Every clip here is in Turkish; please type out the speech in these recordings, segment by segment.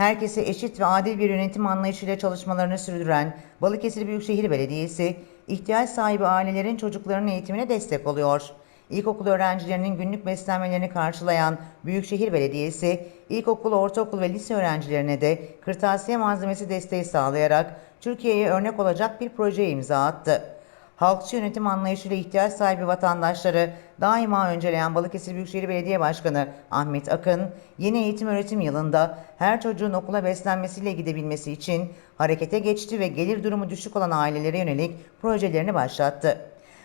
herkese eşit ve adil bir yönetim anlayışıyla çalışmalarını sürdüren Balıkesir Büyükşehir Belediyesi, ihtiyaç sahibi ailelerin çocuklarının eğitimine destek oluyor. İlkokul öğrencilerinin günlük beslenmelerini karşılayan Büyükşehir Belediyesi, ilkokul, ortaokul ve lise öğrencilerine de kırtasiye malzemesi desteği sağlayarak Türkiye'ye örnek olacak bir projeye imza attı. Halkçı yönetim anlayışıyla ihtiyaç sahibi vatandaşları daima önceleyen Balıkesir Büyükşehir Belediye Başkanı Ahmet Akın, yeni eğitim öğretim yılında her çocuğun okula beslenmesiyle gidebilmesi için harekete geçti ve gelir durumu düşük olan ailelere yönelik projelerini başlattı.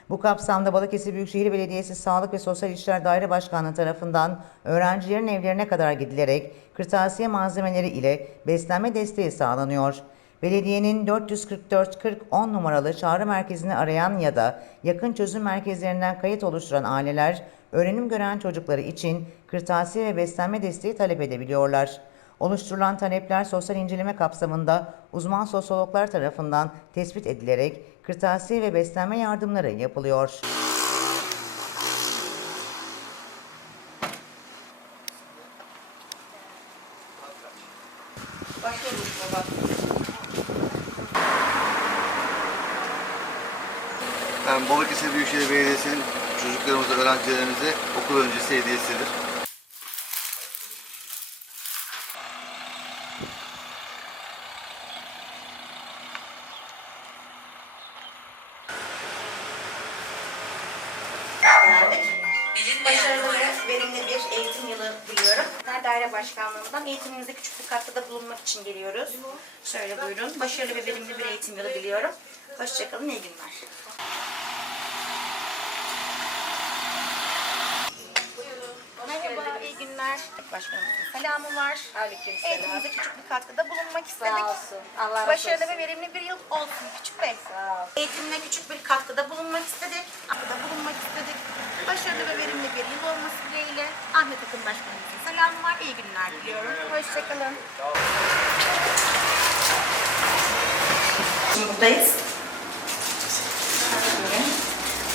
Bu kapsamda Balıkesir Büyükşehir Belediyesi Sağlık ve Sosyal İşler Daire Başkanlığı tarafından öğrencilerin evlerine kadar gidilerek kırtasiye malzemeleri ile beslenme desteği sağlanıyor. Belediyenin 444 40 10 numaralı çağrı merkezini arayan ya da yakın çözüm merkezlerinden kayıt oluşturan aileler öğrenim gören çocukları için kırtasiye ve beslenme desteği talep edebiliyorlar. Oluşturulan talepler sosyal inceleme kapsamında uzman sosyologlar tarafından tespit edilerek kırtasiye ve beslenme yardımları yapılıyor. Yani Balıkesir Büyükşehir Belediyesi'nin çocuklarımıza, öğrencilerimize okul öncesi hediyesidir. geldik. Başarılı verimli bir eğitim. Daire Başkanlığı'ndan eğitimimize küçük bir katkıda bulunmak için geliyoruz. Şöyle buyurun. Başarılı ve verimli bir eğitim yılı diliyorum. Hoşçakalın, iyi günler. Merhaba, iyi günler. Başkanımızın selamı var. Aleykümselam. Eğitimimize küçük bir katkıda bulunmak istedik. Sağ olsun. Allah razı Başarılı olsun. ve verimli bir yıl olsun küçük bey. Sağ ol. Eğitimine küçük bir katkıda bulunmak istedik. Katkıda bulunmak istedik. Başarılı ve verimli bir yıl olması dileğiyle Ahmet Akın Başkanımızın selamı var. İyi günler diliyorum. Hoşçakalın. Buradayız.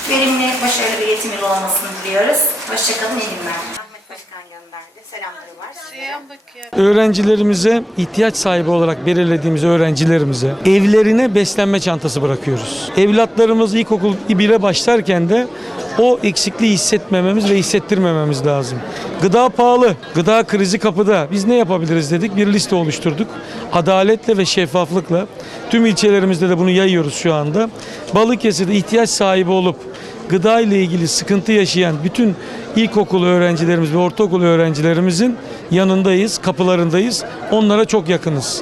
Verimli, başarılı bir eğitim yılı olmasını diliyoruz. Hoşçakalın, iyi günler. Öğrencilerimize ihtiyaç sahibi olarak belirlediğimiz öğrencilerimize evlerine beslenme çantası bırakıyoruz. Evlatlarımız ilkokul 1'e başlarken de o eksikliği hissetmememiz ve hissettirmememiz lazım. Gıda pahalı, gıda krizi kapıda. Biz ne yapabiliriz dedik, bir liste oluşturduk. Adaletle ve şeffaflıkla tüm ilçelerimizde de bunu yayıyoruz şu anda. Balıkesir'de ihtiyaç sahibi olup gıda ile ilgili sıkıntı yaşayan bütün ilkokul öğrencilerimiz ve ortaokul öğrencilerimizin yanındayız, kapılarındayız. Onlara çok yakınız.